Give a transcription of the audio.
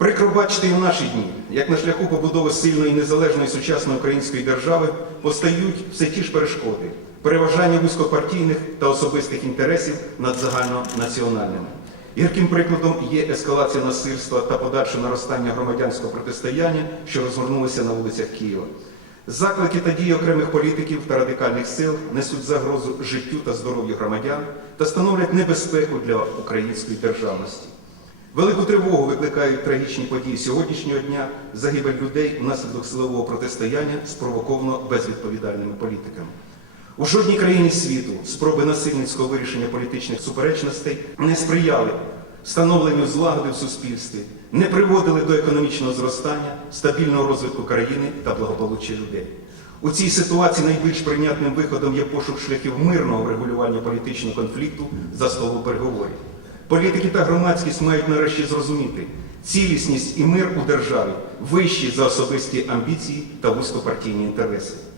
Прикро бачити і в наші дні, як на шляху побудови сильної незалежної сучасної української держави постають все ті ж перешкоди, переважання вузькопартійних та особистих інтересів над загальнонаціональними. Гірким прикладом є ескалація насильства та подальше наростання громадянського протистояння, що розгорнулося на вулицях Києва. Заклики та дії окремих політиків та радикальних сил несуть загрозу життю та здоров'ю громадян та становлять небезпеку для української державності. Велику тривогу викликають трагічні події сьогоднішнього дня, загибель людей внаслідок силового протистояння, спровоковано безвідповідальними політиками. У жодній країні світу спроби насильницького вирішення політичних суперечностей не сприяли становленню злагоди в суспільстві, не приводили до економічного зростання, стабільного розвитку країни та благополуччя людей. У цій ситуації найбільш прийнятним виходом є пошук шляхів мирного врегулювання політичного конфлікту за столу переговорів. Політики та громадськість мають нарешті зрозуміти, цілісність і мир у державі вищі за особисті амбіції та вузькопартійні інтереси.